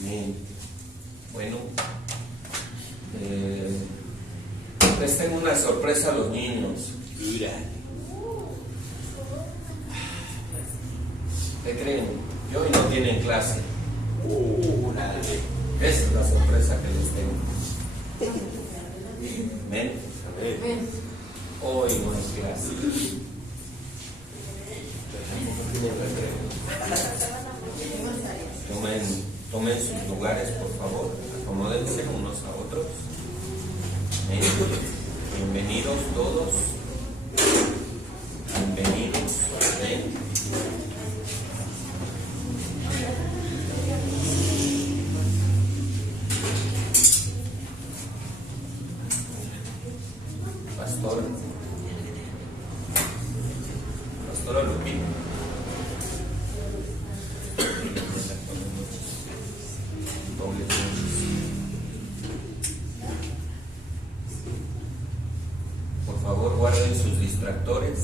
Amén. Bueno, les tengo una sorpresa a los niños. ¿Qué creen? Y hoy no tienen clase. Esa es la sorpresa que les tengo. Amén. Hoy no hay clase. Tomen sus lugares, por favor. Acomódense unos a otros. Amén. Bienvenidos todos. Bienvenidos. Amén. Pastora Lupita. Por favor, guarden sus distractores.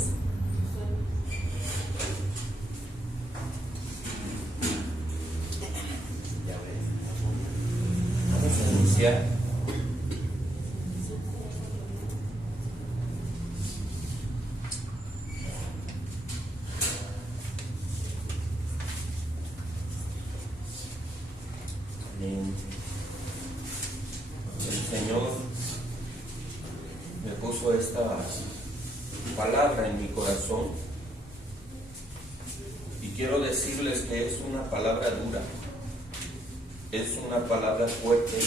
Vamos a iniciar. El Señor me puso esta palabra en mi corazón y quiero decirles que es una palabra dura, es una palabra fuerte.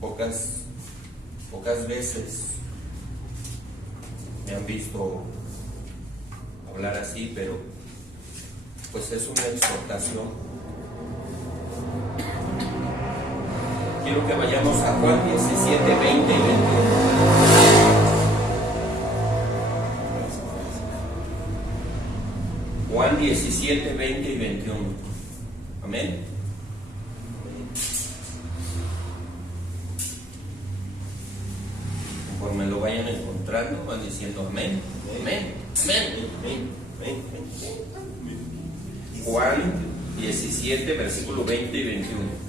Pocas veces me han visto hablar así, pero pues es una exhortación. Quiero que vayamos a Juan 17, 20 y 21. Juan 17, 20 y 21. Amén. Conforme lo vayan encontrando, van diciendo amén, amén, amén, amén, amén, amén. Juan 17, versículo 20 y 21.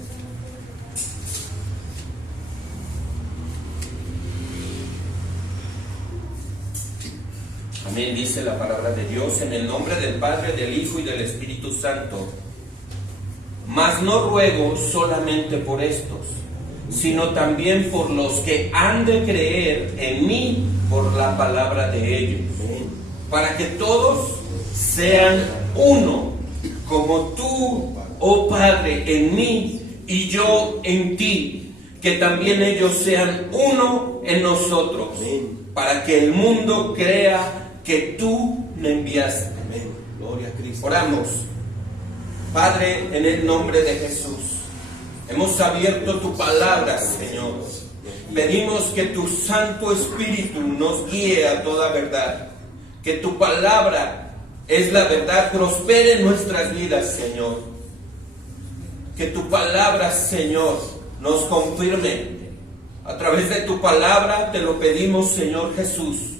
Amén, dice la palabra de Dios, en el nombre del Padre, del Hijo y del Espíritu Santo. Mas no ruego solamente por estos, sino también por los que han de creer en mí por la palabra de ellos, para que todos sean uno, como tú, oh Padre, en mí y yo en ti, que también ellos sean uno en nosotros, para que el mundo crea que tú me enviaste. Amén. Gloria a Cristo. Oramos. Padre, en el nombre de Jesús, hemos abierto tu palabra, Señor. Pedimos que tu Santo Espíritu nos guíe a toda verdad, que tu palabra es la verdad, prospere en nuestras vidas, Señor. Que tu palabra, Señor, nos confirme. A través de tu palabra te lo pedimos, Señor Jesús.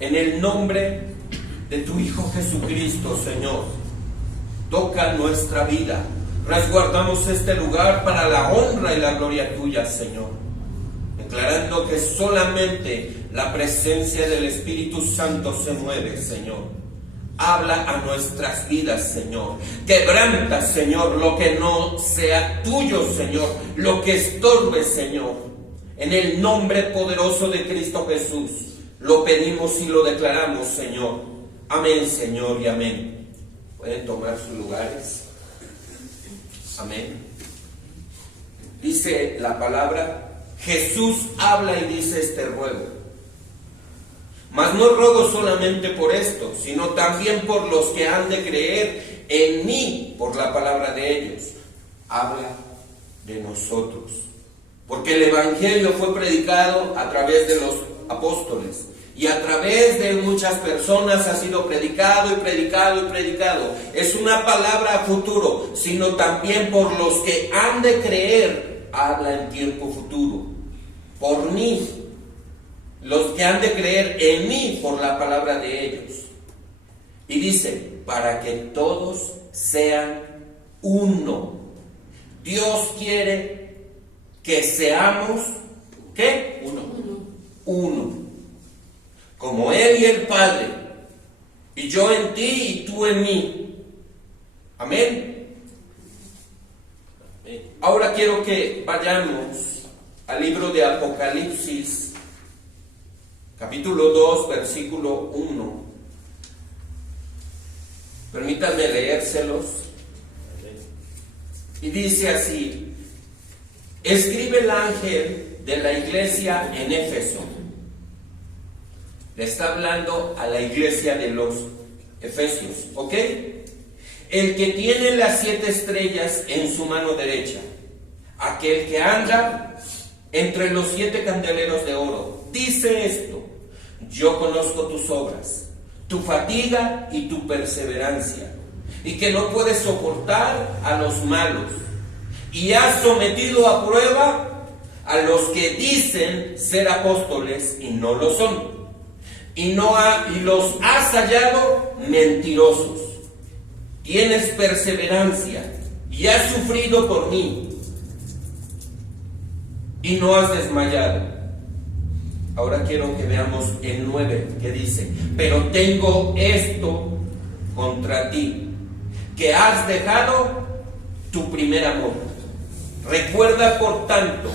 En el nombre de tu Hijo Jesucristo, Señor, toca nuestra vida. Resguardamos este lugar para la honra y la gloria tuya, Señor. Declarando que solamente la presencia del Espíritu Santo se mueve, Señor. Habla a nuestras vidas, Señor. Quebranta, Señor, lo que no sea tuyo, Señor. Lo que estorbe, Señor. En el nombre poderoso de Cristo Jesús. Lo pedimos y lo declaramos, Señor. Amén, Señor, y amén. Pueden tomar sus lugares. Amén. Dice la palabra, Jesús habla y dice este ruego. Mas no ruego solamente por esto, sino también por los que han de creer en mí por la palabra de ellos. Habla de nosotros. Porque el Evangelio fue predicado a través de los apóstoles. Y a través de muchas personas ha sido predicado y predicado y predicado. Es una palabra a futuro, sino también por los que han de creer, habla en tiempo futuro. Por mí, los que han de creer en mí por la palabra de ellos. Y dice, para que todos sean uno. Dios quiere que seamos, ¿qué? Uno. Como Él y el Padre. Y yo en ti y tú en mí. Amén. Ahora quiero que vayamos al libro de Apocalipsis, capítulo 2, versículo 1. Permítanme leérselos. Y dice así: escribe el ángel de la iglesia en Éfeso. Le está hablando a la iglesia de los Efesios, ¿ok? El que tiene las 7 estrellas en su mano derecha, aquel que anda entre los 7 candeleros de oro, dice esto: yo conozco tus obras, tu fatiga y tu perseverancia, y que no puedes soportar a los malos, y has sometido a prueba a los que dicen ser apóstoles y no lo son, y los has hallado mentirosos. Tienes perseverancia y has sufrido por mí y no has desmayado. Ahora quiero que veamos el 9, que dice: pero tengo esto contra ti, que has dejado tu primer amor. Recuerda por tanto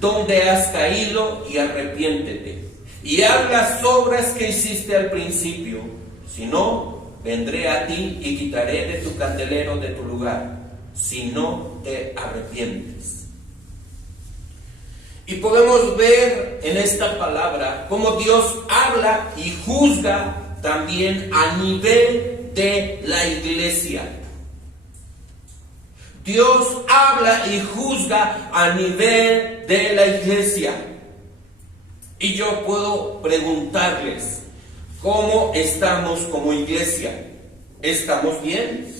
dónde has caído y arrepiéntete, y haz las obras que hiciste al principio. Si no, vendré a ti y quitaré de tu candelero de tu lugar, si no te arrepientes. Y podemos ver en esta palabra cómo Dios habla y juzga también a nivel de la iglesia. Dios habla y juzga a nivel de la iglesia. Y yo puedo preguntarles, ¿cómo estamos como iglesia? ¿Estamos bien?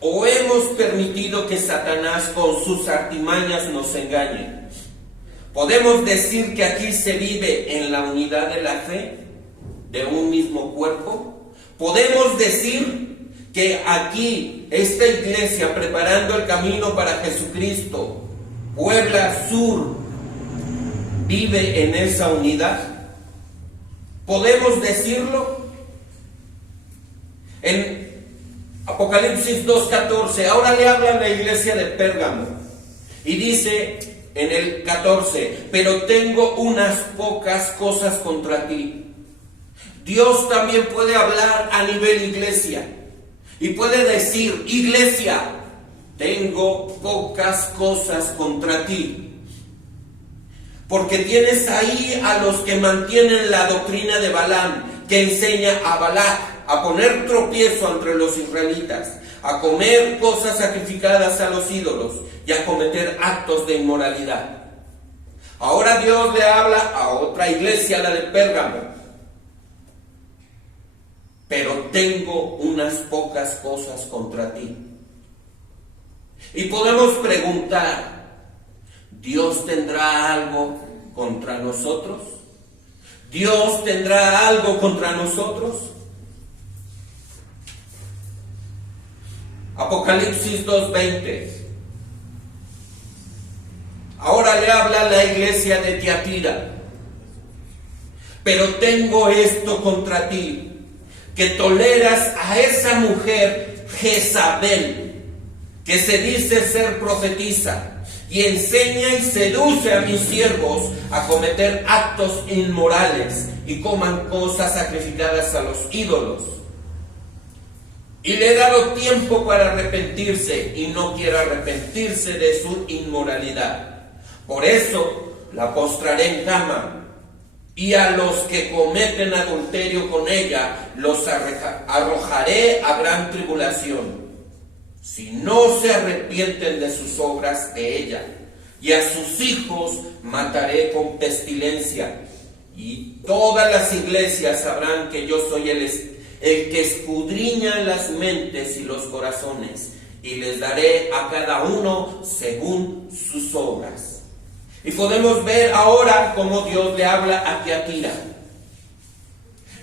¿O hemos permitido que Satanás con sus artimañas nos engañe? ¿Podemos decir que aquí se vive en la unidad de la fe, de un mismo cuerpo? ¿Podemos decir que aquí, esta iglesia, preparando el camino para Jesucristo, Puebla Sur, vive en esa unidad? ¿Podemos decirlo? En Apocalipsis 2:14, ahora le habla a la iglesia de Pérgamo y dice en el 14: pero tengo unas pocas cosas contra ti. Dios también puede hablar a nivel iglesia y puede decir: iglesia, tengo pocas cosas contra ti. Porque tienes ahí a los que mantienen la doctrina de Balaam, que enseña a Balac a poner tropiezo entre los israelitas, a comer cosas sacrificadas a los ídolos y a cometer actos de inmoralidad. Ahora Dios le habla a otra iglesia, la de Pérgamo: pero tengo unas pocas cosas contra ti. Y podemos preguntar, ¿Dios tendrá algo contra nosotros? ¿Dios tendrá algo contra nosotros? Apocalipsis 2:20. Ahora le habla a la iglesia de Tiatira: pero tengo esto contra ti, que toleras a esa mujer Jezabel, que se dice ser profetisa, y enseña y seduce a mis siervos a cometer actos inmorales y coman cosas sacrificadas a los ídolos. Y le he dado tiempo para arrepentirse, y no quiere arrepentirse de su inmoralidad. Por eso la postraré en cama, y a los que cometen adulterio con ella los arrojaré a gran tribulación, si no se arrepienten de sus obras de ella, y a sus hijos mataré con pestilencia. Y todas las iglesias sabrán que yo soy el que escudriña las mentes y los corazones, y les daré a cada uno según sus obras. Y podemos ver ahora cómo Dios le habla a Tiatira.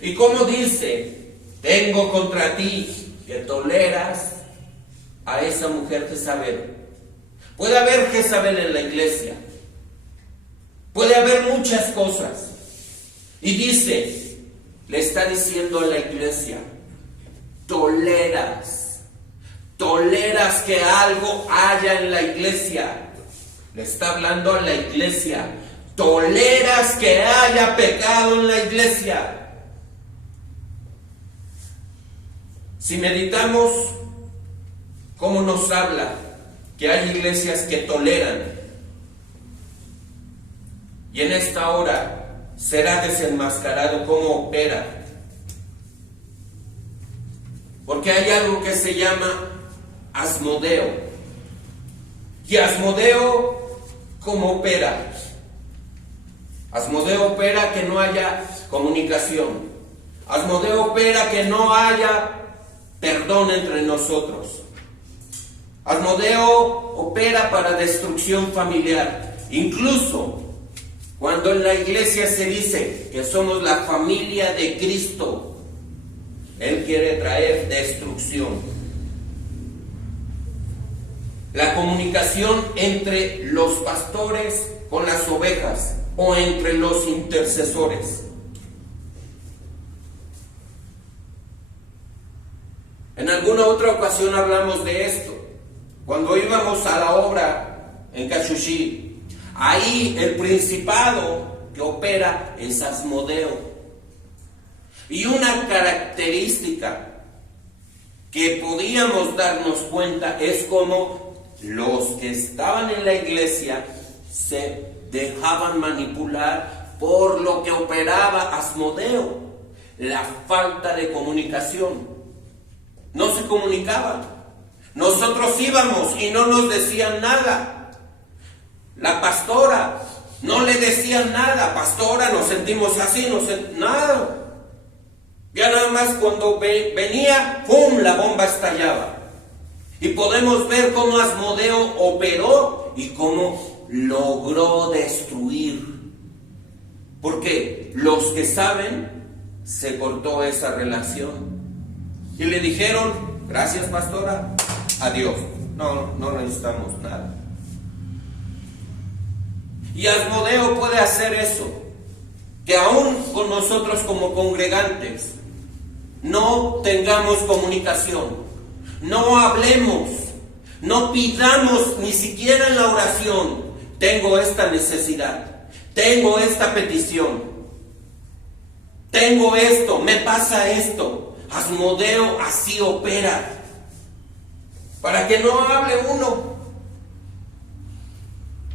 Y cómo dice, tengo contra ti que toleras a esa mujer Jezabel. Puede haber Jezabel en la iglesia. Puede haber muchas cosas. Y dice, le está diciendo a la iglesia, toleras que algo haya en la iglesia. Le está hablando a la iglesia, toleras que haya pecado en la iglesia. Si meditamos cómo nos habla que hay iglesias que toleran, y en esta hora será desenmascarado cómo opera. Porque hay algo que se llama Asmodeo. Y Asmodeo, ¿cómo opera? Asmodeo opera que no haya comunicación. Asmodeo opera que no haya perdón entre nosotros. Asmodeo opera para destrucción familiar. Incluso cuando en la iglesia se dice que somos la familia de Cristo, Él quiere traer destrucción. La comunicación entre los pastores con las ovejas o entre los intercesores. En alguna otra ocasión hablamos de esto. Cuando íbamos a la obra en Cachuchí, ahí el principado que opera es Asmodeo. Y una característica que podíamos darnos cuenta es como los que estaban en la iglesia se dejaban manipular por lo que operaba Asmodeo, la falta de comunicación. No se comunicaban. Nosotros íbamos y no nos decían nada. La pastora, no le decían nada. Pastora, nos sentimos así, nada. Ya nada más cuando venía, ¡pum!, la bomba estallaba. Y podemos ver cómo Asmodeo operó y cómo logró destruir. Porque los que saben, se cortó esa relación. Y le dijeron, gracias pastora, adiós. No necesitamos nada. Y Asmodeo puede hacer eso. Que aún con nosotros como congregantes, no tengamos comunicación. No hablemos, no pidamos ni siquiera en la oración, tengo esta necesidad, tengo esta petición, tengo esto, me pasa esto. Asmodeo así opera, para que no hable uno.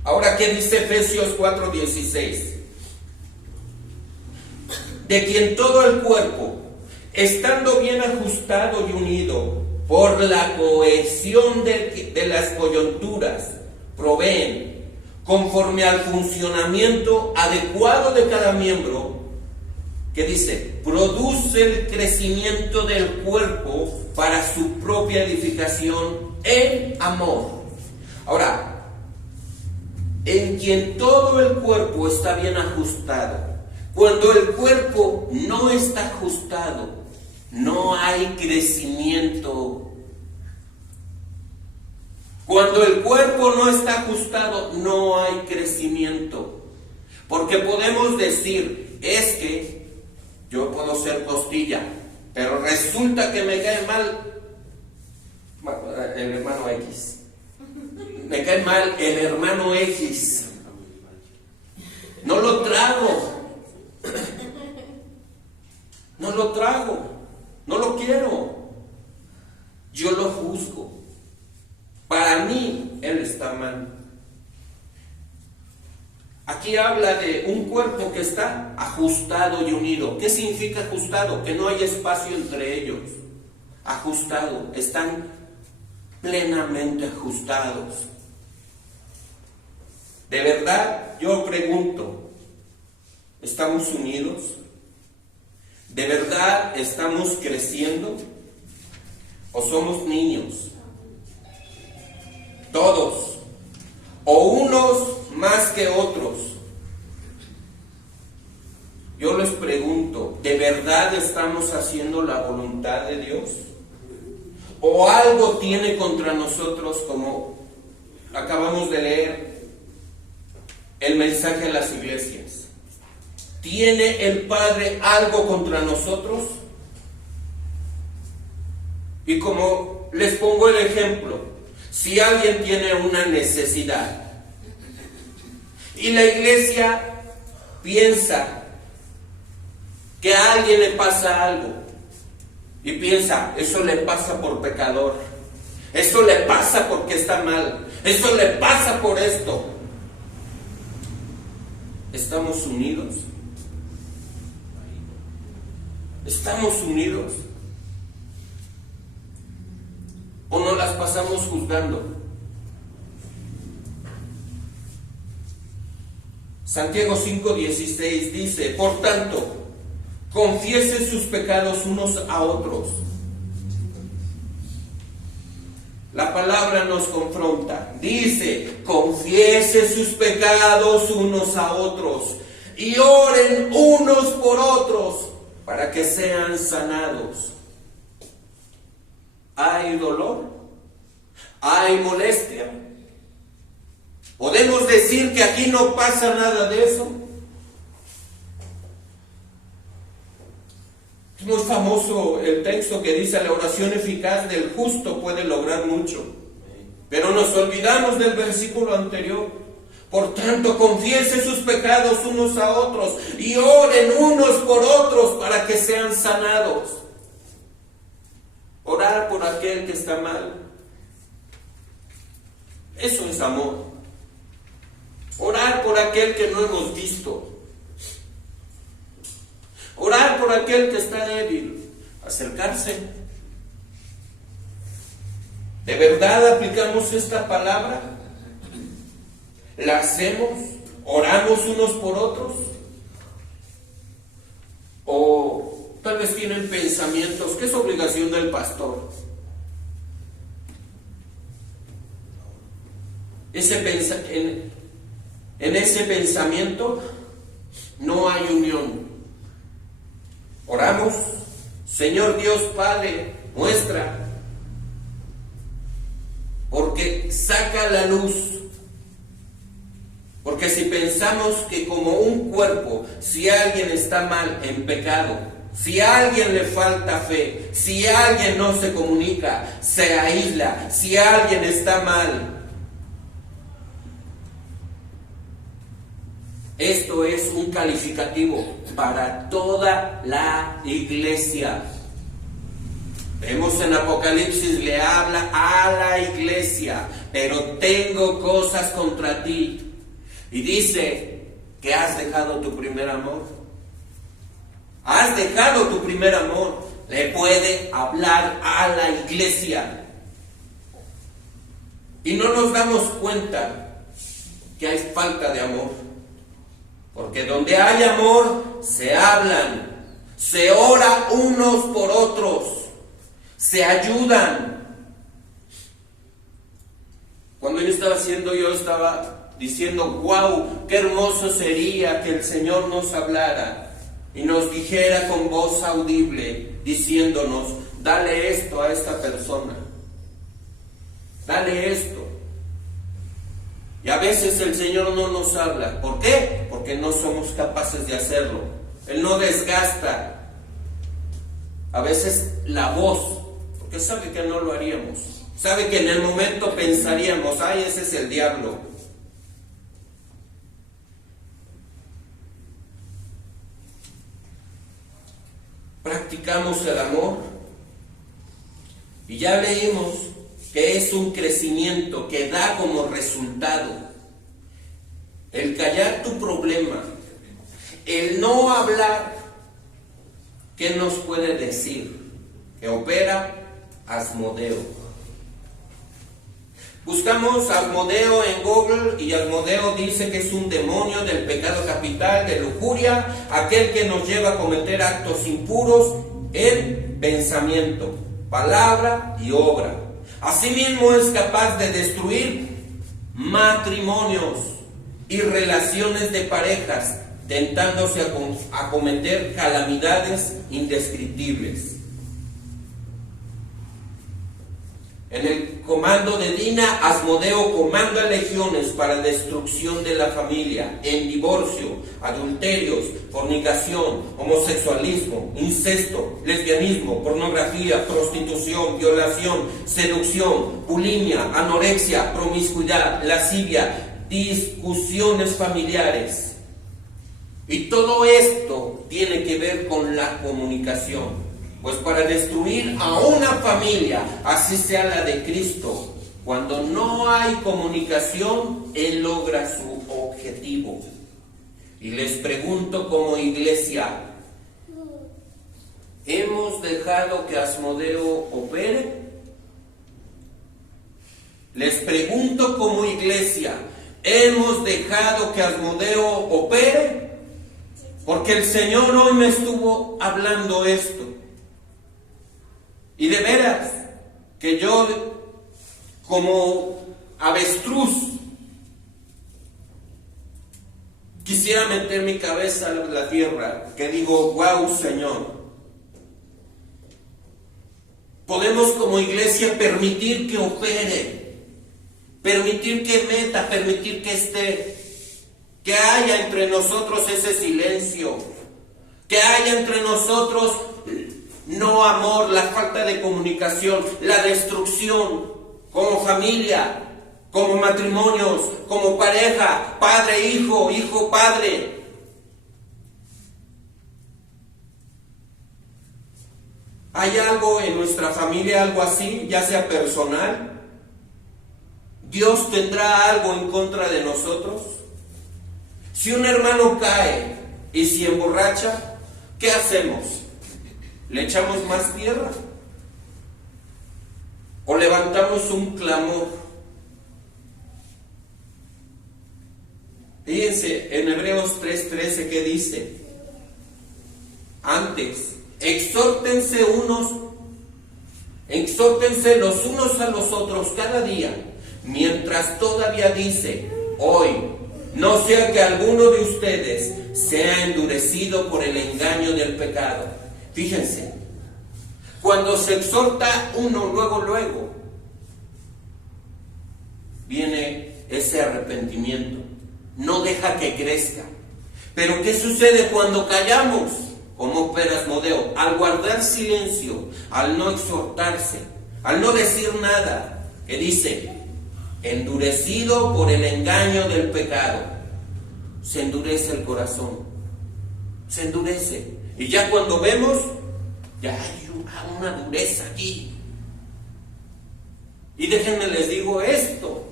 Ahora, ¿qué dice Efesios 4:16? De quien todo el cuerpo, estando bien ajustado y unido, por la cohesión de las coyunturas, proveen, conforme al funcionamiento adecuado de cada miembro, que dice, produce el crecimiento del cuerpo para su propia edificación en amor. Ahora, en quien todo el cuerpo está bien ajustado. Cuando el cuerpo no está ajustado, no hay crecimiento. Cuando el cuerpo no está ajustado, no hay crecimiento. Porque podemos decir, es que yo puedo ser costilla, pero resulta que me cae mal el hermano X. Me cae mal el hermano X. No lo trago. No lo trago. No lo quiero. Yo lo juzgo. Para mí, él está mal. Aquí habla de un cuerpo que está ajustado y unido. ¿Qué significa ajustado? Que no hay espacio entre ellos. Ajustado. Están plenamente ajustados. De verdad, yo pregunto, ¿estamos unidos? ¿De verdad estamos creciendo? ¿O somos niños? Todos. O unos más que otros. Yo les pregunto, ¿de verdad estamos haciendo la voluntad de Dios? ¿O algo tiene contra nosotros, como acabamos de leer el mensaje a las iglesias? ¿Tiene el Padre algo contra nosotros? Y como les pongo el ejemplo, si alguien tiene una necesidad y la iglesia piensa que a alguien le pasa algo y piensa, eso le pasa por pecador, eso le pasa porque está mal, eso le pasa por esto, ¿estamos unidos? ¿Estamos unidos? ¿O no las pasamos juzgando? Santiago 5:16 dice, por tanto, confiesen sus pecados unos a otros. La palabra nos confronta. Dice, confiesen sus pecados unos a otros y oren unos por otros para que sean sanados. ¿Hay dolor? ¿Hay molestia? ¿Podemos decir que aquí no pasa nada de eso? Es muy famoso el texto que dice, la oración eficaz del justo puede lograr mucho. Pero nos olvidamos del versículo anterior. Por tanto, confiesen sus pecados unos a otros y oren unos por otros para que sean sanados. Orar por aquel que está mal. Eso es amor. Orar por aquel que no hemos visto. Orar por aquel que está débil. Acercarse. ¿De verdad aplicamos esta palabra? ¿La hacemos? ¿Oramos unos por otros? ¿O tal vez tienen pensamientos que es obligación del pastor? En ese pensamiento no hay unión. Oramos, Señor Dios Padre, muestra, porque saca a la luz. Porque si pensamos que como un cuerpo, si alguien está mal en pecado, si a alguien le falta fe, si alguien no se comunica, se aísla, si alguien está mal, esto es un calificativo para toda la iglesia. Vemos en Apocalipsis, le habla a la iglesia, pero tengo cosas contra ti. Y dice que has dejado tu primer amor. Has dejado tu primer amor. Le puede hablar a la iglesia. Y no nos damos cuenta que hay falta de amor. Porque donde hay amor, se hablan, se ora unos por otros, se ayudan. Cuando yo estaba diciendo, wow, qué hermoso sería que el Señor nos hablara y nos dijera con voz audible, diciéndonos, dale esto a esta persona, dale esto. Y a veces el Señor no nos habla. ¿Por qué? Porque no somos capaces de hacerlo. Él no desgasta a veces la voz, porque sabe que no lo haríamos. Sabe que en el momento pensaríamos, ay, ese es el diablo. Practicamos el amor. Y ya leímos que es un crecimiento que da como resultado el callar tu problema, el no hablar. ¿Qué nos puede decir? Que opera Asmodeo. Buscamos Asmodeo en Google y Asmodeo dice que es un demonio del pecado capital, de lujuria, aquel que nos lleva a cometer actos impuros en pensamiento, palabra y obra. Asimismo es capaz de destruir matrimonios y y relaciones de parejas, tentándose a cometer calamidades indescriptibles. En el comando de Dina, Asmodeo comanda legiones para destrucción de la familia, en divorcio, adulterios, fornicación, homosexualismo, incesto, lesbianismo, pornografía, prostitución, violación, seducción, bulimia, anorexia, promiscuidad, lascivia, discusiones familiares. Y todo esto tiene que ver con la comunicación. Pues para destruir a una familia, así sea la de Cristo, cuando no hay comunicación, Él logra su objetivo. Y les pregunto como iglesia, ¿hemos dejado que Asmodeo opere? Les pregunto como iglesia, ¿hemos dejado que Asmodeo opere? Porque el Señor hoy me estuvo hablando esto. Y de veras, que yo como avestruz quisiera meter mi cabeza en la tierra, que digo, wow, Señor. Podemos como iglesia permitir que opere, permitir que meta, permitir que esté, que haya entre nosotros ese silencio, que haya entre nosotros no amor, la falta de comunicación, la destrucción, como familia, como matrimonios, como pareja, padre, hijo, hijo, padre. ¿Hay algo en nuestra familia, algo así, ya sea personal? ¿Dios tendrá algo en contra de nosotros? Si un hermano cae y se emborracha, ¿qué hacemos? ¿Le echamos más tierra? ¿O levantamos un clamor? Fíjense, en Hebreos 3:13, ¿qué dice? Antes, exhórtense los unos a los otros cada día, mientras todavía dice, hoy, no sea que alguno de ustedes sea endurecido por el engaño del pecado. Fíjense, cuando se exhorta uno, luego viene ese arrepentimiento, no deja que crezca. Pero ¿qué sucede cuando callamos? Como Asmodeo, al guardar silencio, al no exhortarse, al no decir nada, que dice, endurecido por el engaño del pecado, se endurece el corazón, se endurece. Y ya cuando vemos, ya hay una dureza aquí. Y déjenme les digo esto,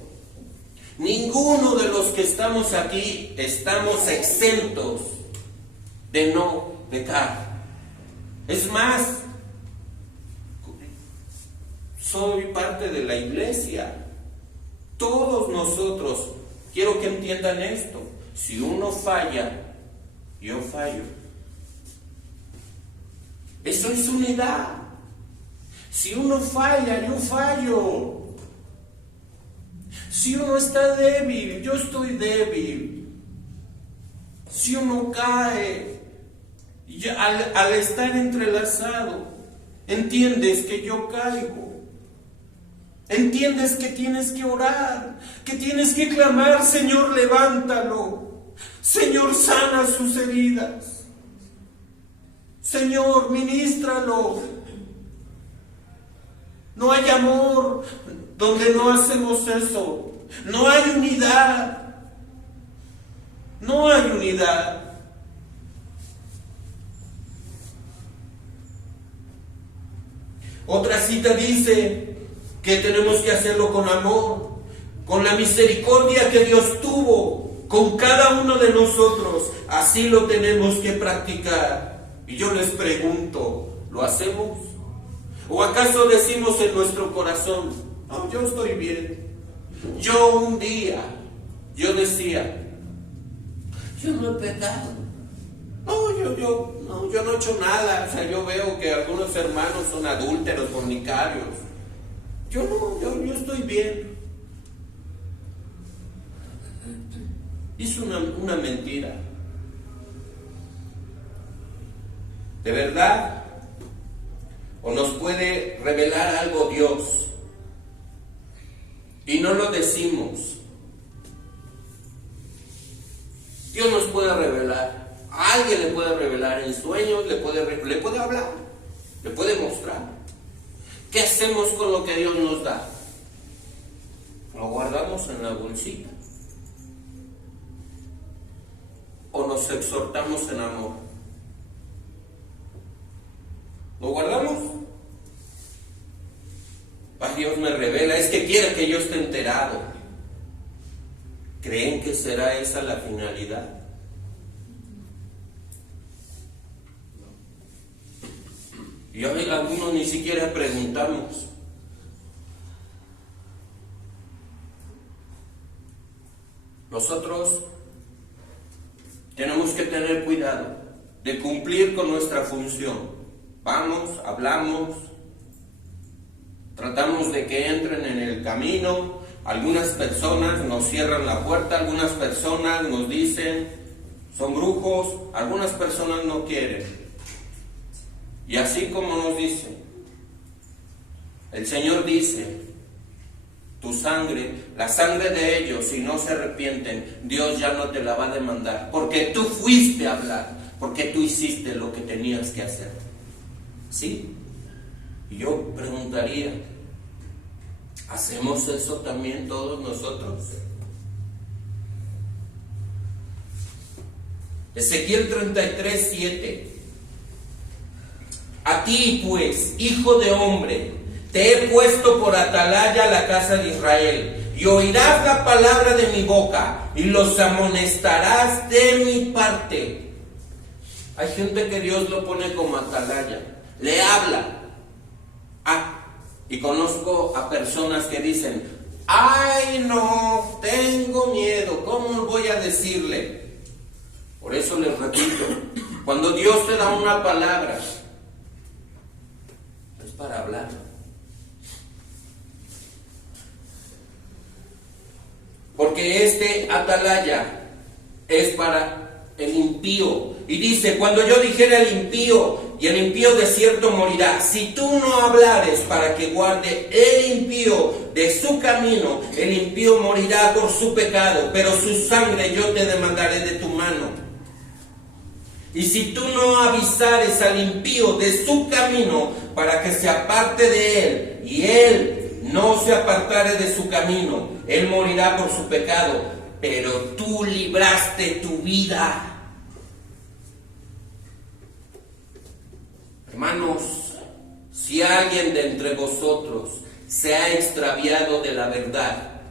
ninguno de los que estamos aquí estamos exentos de no pecar. Es más, soy parte de la iglesia. Todos nosotros, quiero que entiendan esto, si uno falla, yo fallo. Eso es unidad. Si uno falla, yo fallo. Si uno está débil, yo estoy débil. Si uno cae, al estar entrelazado, entiendes que yo caigo. Entiendes que tienes que orar, que tienes que clamar, Señor, levántalo. Señor, sana sus heridas. Señor, ministralo. No hay amor donde no hacemos eso. No hay unidad. No hay unidad. Otra cita dice que tenemos que hacerlo con amor, con la misericordia que Dios tuvo con cada uno de nosotros. Así lo tenemos que practicar. Y yo les pregunto, ¿lo hacemos? ¿O acaso decimos en nuestro corazón, no, yo estoy bien? Yo un día, yo decía, yo no he pecado. Yo no he hecho nada. O sea, yo veo que algunos hermanos son adúlteros, fornicarios. Yo estoy bien. Hizo una mentira. ¿De verdad? ¿O nos puede revelar algo Dios y no lo decimos? Dios nos puede revelar. A alguien le puede revelar en sueños, le puede hablar, le puede mostrar. ¿Qué hacemos con lo que Dios nos da? ¿Lo guardamos en la bolsita? ¿O nos exhortamos en amor? ¿Lo guardamos? Ay, Dios me revela, es que quiere que yo esté enterado. ¿Creen que será esa la finalidad? Y hoy algunos ni siquiera preguntamos. Nosotros tenemos que tener cuidado de cumplir con nuestra función. Vamos, hablamos, tratamos de que entren en el camino. Algunas personas nos cierran la puerta, algunas personas nos dicen son brujos, algunas personas no quieren. Y así como nos dice, el Señor dice, tu sangre, la sangre de ellos, si no se arrepienten, Dios ya no te la va a demandar, porque tú fuiste a hablar, porque tú hiciste lo que tenías que hacer. ¿Sí? Y yo preguntaría, ¿hacemos eso también todos nosotros? Ezequiel 33:7. A ti, pues, hijo de hombre, te he puesto por atalaya a la casa de Israel, y oirás la palabra de mi boca, y los amonestarás de mi parte. Hay gente que Dios lo pone como atalaya, le habla. Y conozco a personas que dicen, ay no, tengo miedo, ¿cómo voy a decirle? Por eso les repito, cuando Dios te da una palabra, es para hablar. Porque este atalaya es para el impío. Y dice, cuando yo dijera el impío, y el impío de cierto morirá, si tú no hablares para que guarde el impío de su camino, el impío morirá por su pecado, pero su sangre yo te demandaré de tu mano. Y si tú no avisares al impío de su camino para que se aparte de él, y él no se apartare de su camino, él morirá por su pecado, pero tú libraste tu vida. Hermanos, si alguien de entre vosotros se ha extraviado de la verdad,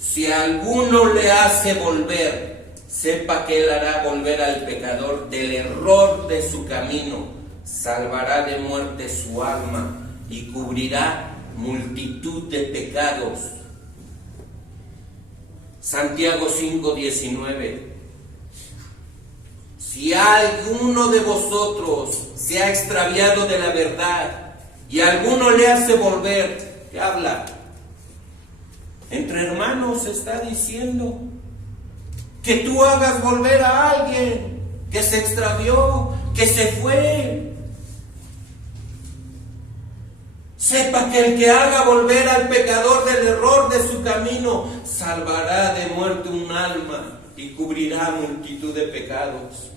si alguno le hace volver, sepa que él hará volver al pecador del error de su camino, salvará de muerte su alma y cubrirá multitud de pecados. Santiago 5:19. Si alguno de vosotros se ha extraviado de la verdad y alguno le hace volver, ¿qué habla? Entre hermanos está diciendo que tú hagas volver a alguien que se extravió, que se fue. Sepa que el que haga volver al pecador del error de su camino, salvará de muerte un alma y cubrirá multitud de pecados.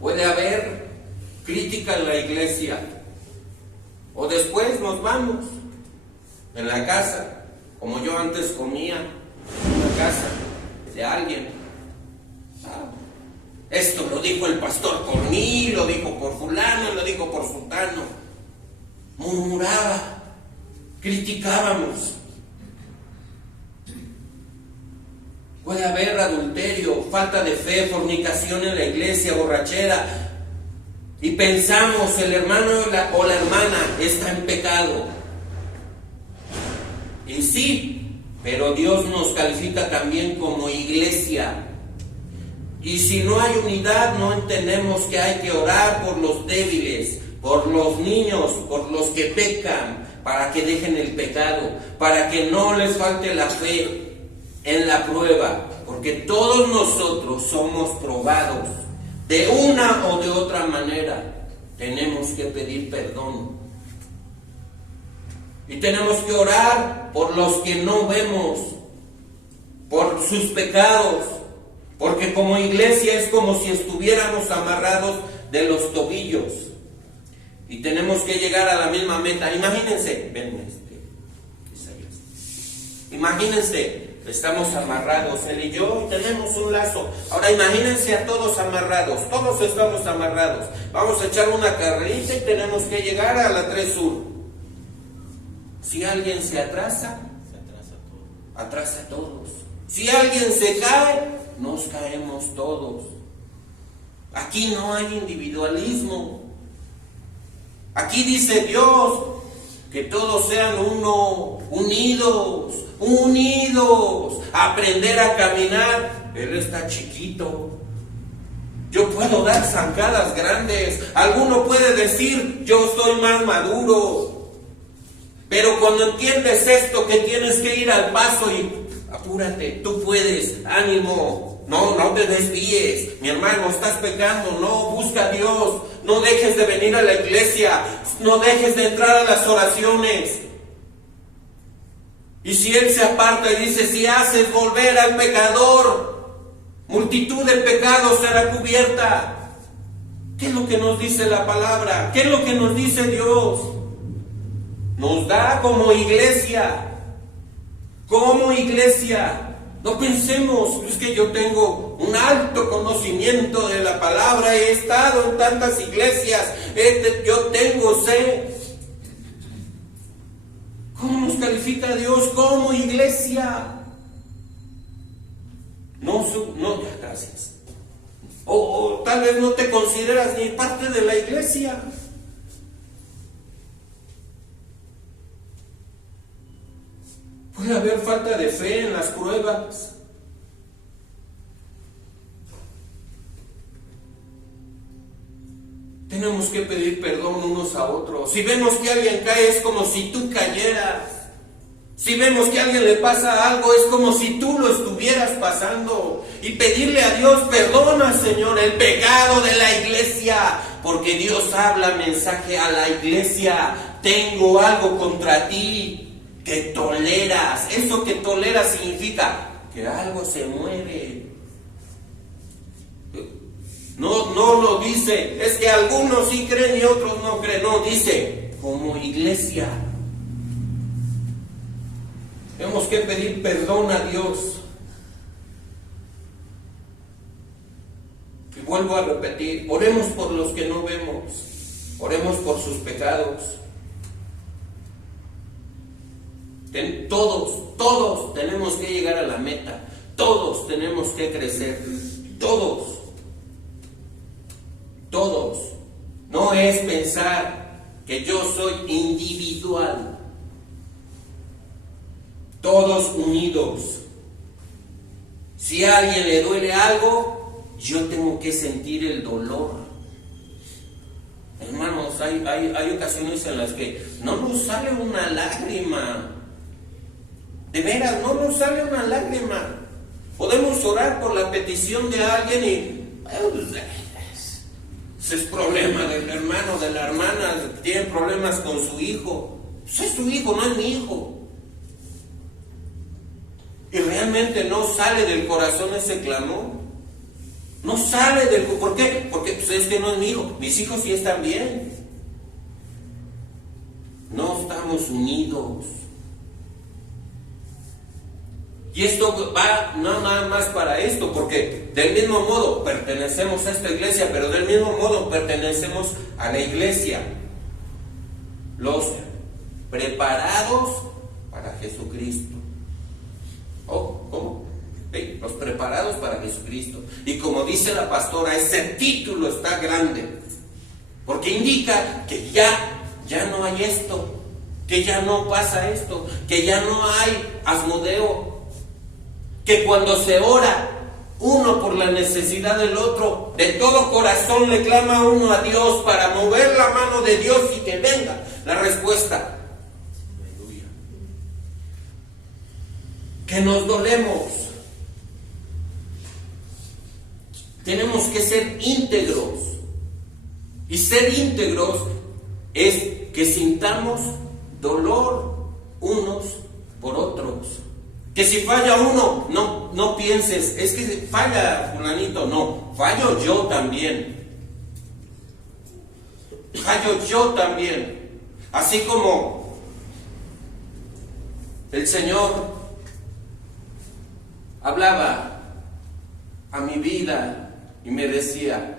Puede haber crítica en la iglesia, o después nos vamos en la casa, como yo antes comía en la casa de alguien. Esto lo dijo el pastor por mí, lo dijo por fulano, lo dijo por sultano. Murmuraba, criticábamos. Puede haber adulterio, falta de fe, fornicación en la iglesia, borrachera, y pensamos el hermano o la hermana está en pecado. Y sí, pero Dios nos califica también como iglesia. Y si no hay unidad, no entendemos que hay que orar por los débiles, por los niños, por los que pecan, para que dejen el pecado, para que no les falte la fe en la prueba, porque todos nosotros somos probados de una o de otra manera. Tenemos que pedir perdón y tenemos que orar por los que no vemos, por sus pecados, porque como iglesia es como si estuviéramos amarrados de los tobillos y tenemos que llegar a la misma meta. Imagínense, imagínense, estamos amarrados, él y yo, y tenemos un lazo. Ahora imagínense a todos amarrados, todos estamos amarrados. Vamos a echar una carrerita y tenemos que llegar a la 3 Sur. Si alguien se atrasa atrasa a todos. Si alguien se cae, nos caemos todos. Aquí no hay individualismo. Aquí dice Dios que todos sean uno, unidos, aprender a caminar. Él está chiquito. Yo puedo dar zancadas grandes. Alguno puede decir, yo estoy más maduro. Pero cuando entiendes esto, que tienes que ir al paso y apúrate, tú puedes, ánimo, no te desvíes, mi hermano, estás pecando, no, busca a Dios, no dejes de venir a la iglesia, no dejes de entrar a las oraciones. Y si Él se aparta y dice, si haces volver al pecador, multitud de pecados será cubierta. ¿Qué es lo que nos dice la palabra? ¿Qué es lo que nos dice Dios? Nos da como iglesia. No pensemos, es que yo tengo un alto conocimiento de la palabra, he estado en tantas iglesias, yo tengo sed. ¿Cómo nos califica Dios como iglesia? No, gracias. O tal vez no te consideras ni parte de la iglesia. Puede haber falta de fe en las pruebas. Tenemos que pedir perdón unos a otros. Si vemos que alguien cae, es como si tú cayeras. Si vemos que a alguien le pasa algo, es como si tú lo estuvieras pasando. Y pedirle a Dios, perdona, Señor, el pecado de la iglesia. Porque Dios habla mensaje a la iglesia. Tengo algo contra ti que toleras. Eso que toleras significa que algo se mueve. No lo dice, es que algunos sí creen y otros no creen. No, dice, como iglesia tenemos que pedir perdón a Dios. Y vuelvo a repetir, oremos por los que no vemos, oremos por sus pecados. Todos tenemos que llegar a la meta, todos tenemos que crecer, todos. No es pensar que yo soy individual, todos unidos. Si a alguien le duele algo, yo tengo que sentir el dolor. Hermanos, hay ocasiones en las que no nos sale una lágrima. De veras, no nos sale una lágrima. Podemos orar por la petición de alguien y ese es problema del hermano, de la hermana, tiene problemas con su hijo. Pues es su hijo, no es mi hijo. Y realmente no sale del corazón ese clamor. No sale del... ¿Por qué? Porque pues es que no es mi hijo. Mis hijos sí están bien. No estamos unidos. Y esto va no nada más para esto, porque del mismo modo pertenecemos a esta iglesia, pero del mismo modo pertenecemos a la iglesia. Los preparados para Jesucristo. ¿Cómo? Sí, los preparados para Jesucristo. Y como dice la pastora, ese título está grande, porque indica que ya no hay esto, que ya no pasa esto, que ya no hay asmodeo. Que cuando se ora uno por la necesidad del otro, de todo corazón le clama uno a Dios para mover la mano de Dios y que venga la respuesta. que nos dolemos. Tenemos que ser íntegros. Y ser íntegros es que sintamos dolor unos por otros. Que si falla uno, no pienses, es que falla fulanito, no, fallo yo también. Fallo yo también. Así como el Señor hablaba a mi vida y me decía,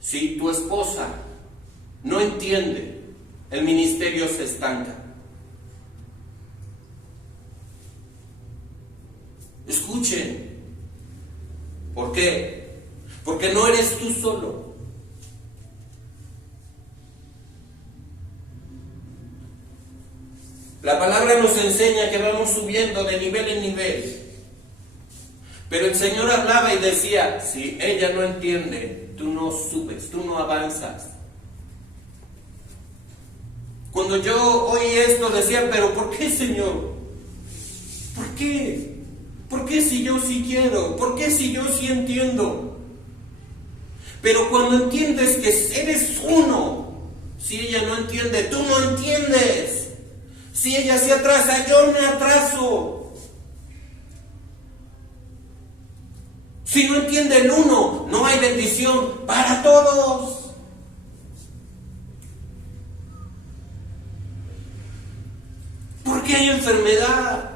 si tu esposa no entiende, el ministerio se estanca. Escuchen. ¿Por qué? Porque no eres tú solo. La palabra nos enseña que vamos subiendo de nivel en nivel. Pero el Señor hablaba y decía, si ella no entiende, tú no subes, tú no avanzas. Cuando yo oí esto decía, pero ¿por qué, Señor? ¿Por qué? ¿Por qué si yo sí quiero? ¿Por qué si yo sí entiendo? Pero cuando entiendes que eres uno, si ella no entiende, tú no entiendes. Si ella se atrasa, yo me atraso. Si no entiende el uno, no hay bendición para todos. ¿Por qué hay enfermedad?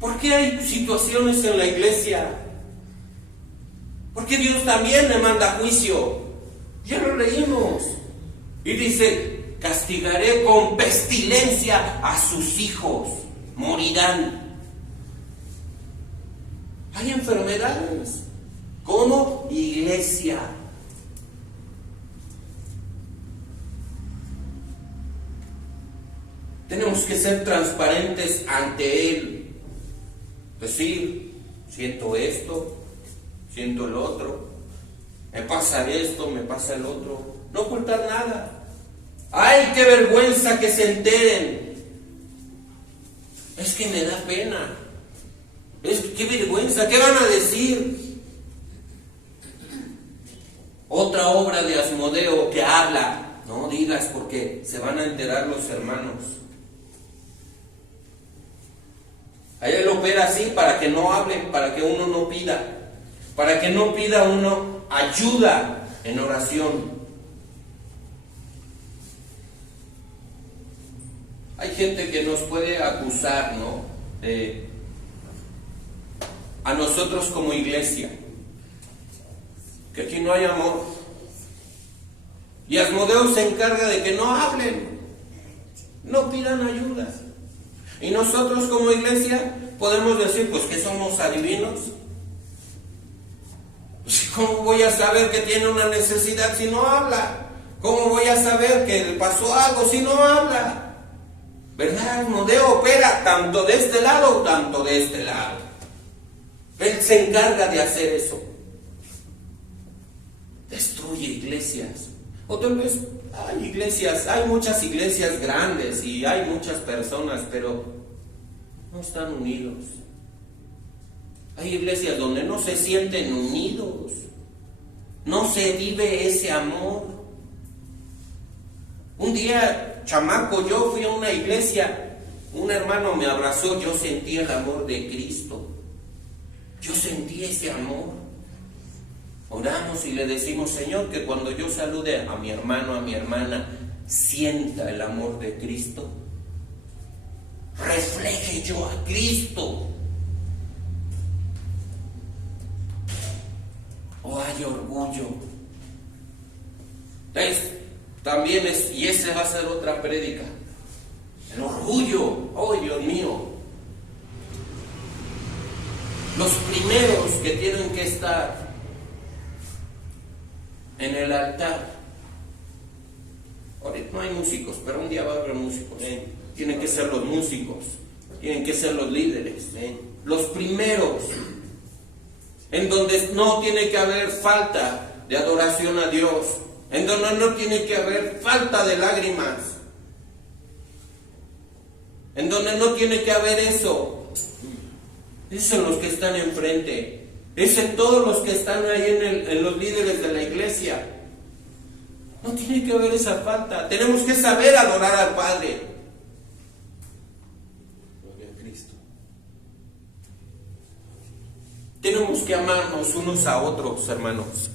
¿Por qué hay situaciones en la iglesia? Porque Dios también le manda juicio. Ya lo leímos. Y dice, castigaré con pestilencia a sus hijos. Morirán. Hay enfermedades. ¿Cómo? Iglesia. Tenemos que ser transparentes ante Él. Decir, siento esto, siento el otro, me pasa esto, me pasa el otro. No ocultar nada. ¡Ay, qué vergüenza que se enteren! Es que me da pena. Es que qué vergüenza, ¿qué van a decir? Otra obra de Asmodeo que habla. No digas porque se van a enterar los hermanos. Ahí él opera así para que no hable, para que uno no pida, para que no pida uno ayuda en oración. Hay gente que nos puede acusar, ¿no? A nosotros como iglesia, que aquí no hay amor. Y Asmodeo se encarga de que no hablen, no pidan ayuda. Y nosotros como iglesia podemos decir, pues que somos adivinos. Pues, ¿cómo voy a saber que tiene una necesidad si no habla? ¿Cómo voy a saber que le pasó algo si no habla? ¿Verdad? Asmodeo opera tanto de este lado, tanto de este lado. Él se encarga de hacer eso. Destruye iglesias. O tal vez hay iglesias, hay muchas iglesias grandes y hay muchas personas, pero no están unidos. Hay iglesias donde no se sienten unidos, no se vive ese amor. Un día, chamaco, yo fui a una iglesia, un hermano me abrazó, yo sentí el amor de Cristo, yo sentí ese amor. Oramos y le decimos, Señor, que cuando yo salude a mi hermano, a mi hermana, sienta el amor de Cristo, refleje yo a Cristo. O hay orgullo. Entonces, también y esa va a ser otra prédica, el orgullo. Oh, Dios mío, los primeros que tienen que estar en el altar. Ahorita no hay músicos, pero un día va a haber músicos. Tienen que ser los músicos, tienen que ser los líderes, los primeros, en donde no tiene que haber falta de adoración a Dios, en donde no tiene que haber falta de lágrimas. en donde no tiene que haber eso. Es en los que están enfrente, es en todos los que están ahí en los líderes de la iglesia. No tiene que haber esa falta. Tenemos que saber adorar al Padre. Gloria a Cristo. Tenemos que amarnos unos a otros, hermanos.